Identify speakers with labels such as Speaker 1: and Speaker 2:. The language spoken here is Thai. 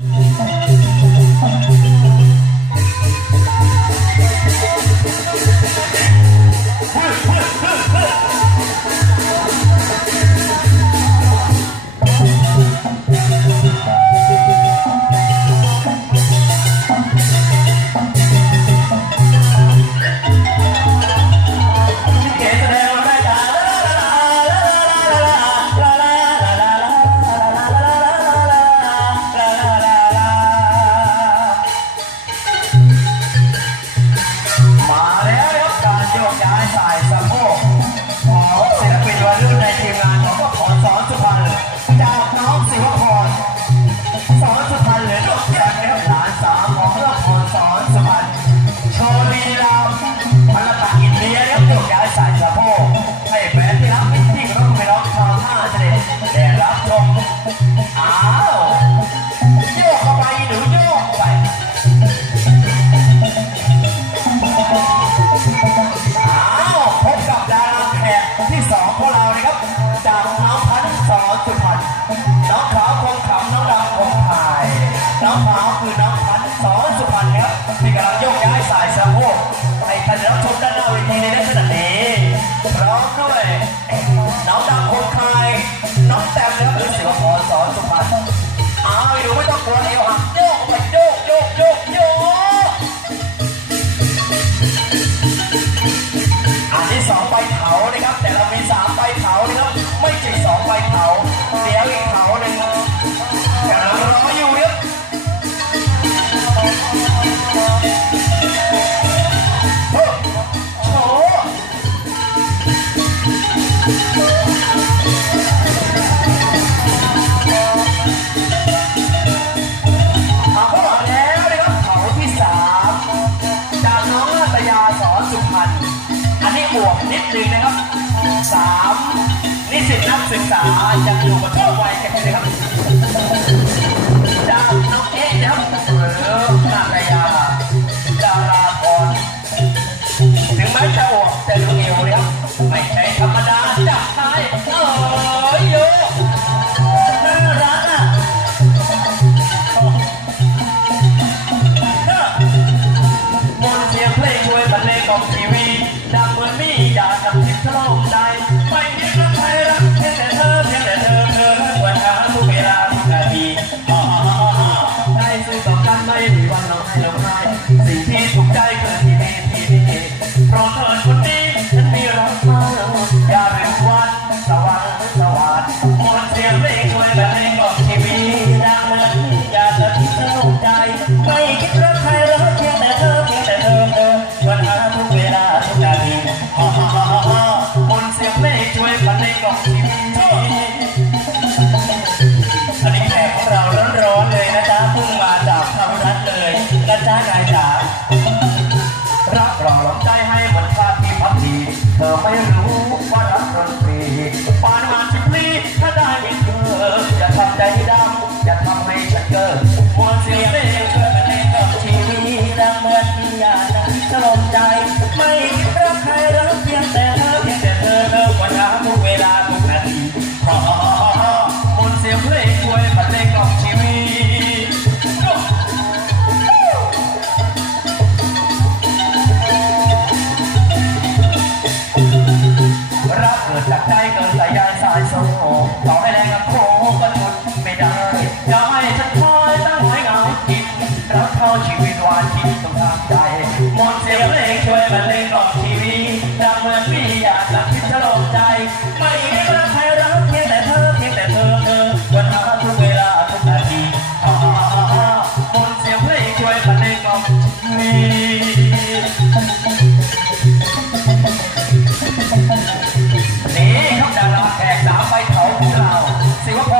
Speaker 1: เก โชว์ลีลาพลตะอินเดียครับโยกย้ายสายสะโพกให้แฟนที่รักมิตรที่รักไปร้องชาวท่าเสด็จได้รับชมอ้าวโยกเข้าไปหรือโยกไปอ้าวพบกับดาราแขกที่สองของเรานะครับจากน้องพันธ์สอนสุพรรณน้องขาวคงขำน้องดำคงถ่าย น้องขาวคือน้องพันธ์สอนสุพรรณครับที่กำลังโยก ท่านรับชมด้านหน้าเวทีในขณะนี้พร้อมด้วยน้องดำคนคายน้องแต้มนะครับหรือศิวพรสอนสุพรรณอ้า อันนี้บวกนิดนึงนะครับสามนิสิตนักศึกษายังอยู่กับช่วงวัยกันเลยครับจากน้องเอ๊ะนะครับหรือนาตยาดาราพรถึงแม้จะอวบแต่ดูเอวเนี่ยไม่ใช่ธรรมดาจากท้ายเออ ไม่คิดรักใครรักเพียงแต่เธอเพียงแต่เธอเธอควนหาทุกเวลาทุกนาทีฮ่าฮ่าฮ่าฮ่าบนเสียงเพลงช่วยฝันในกล่องทีวีอันนี้แขกของเราร้อนๆเลยนะจ๊ะเพิ่งมาจากทางรัฐเลยนะจ๊ะนายจ๋า โซ่ต่อให้แรงกับโคก็ทนไม่ได้อย่าให้ฉันคอยตั้งไว้เหงาจิตรักเข้าชีวิตวานที่ต้องทางใจหมนต์เสียงเพลงช่วยบรรเลงกล่อมชีวิตดังเหมือนพี่อยากจะคิดจะลงใจ ไม่มีรักใครรักเพียงแต่เธอเพียงแต่เธอเธอวันหาทุกเวลาทุกนาทีฮ่าฮ่าฮ่าฮ่ามนต์เสียงเพลงช่วยบรรเลงกล่อมชีวิต ถือว่าพอ